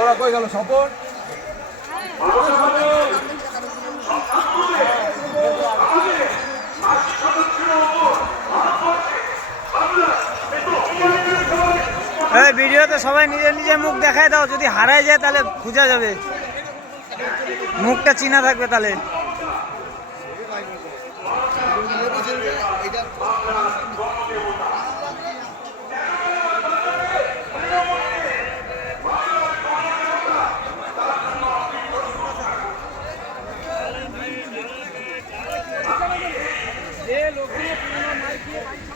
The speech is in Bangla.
ওরা কই গেল সপর ভিডিওতে সবাই নিজের নিজের মুখ দেখায় দাও, যদি হারায় যায় তাহলে খোঁজা যাবে, মুখটা চিনা থাকবে তাহলে। যে লোকগুলো পুরনো মাইক দিয়ে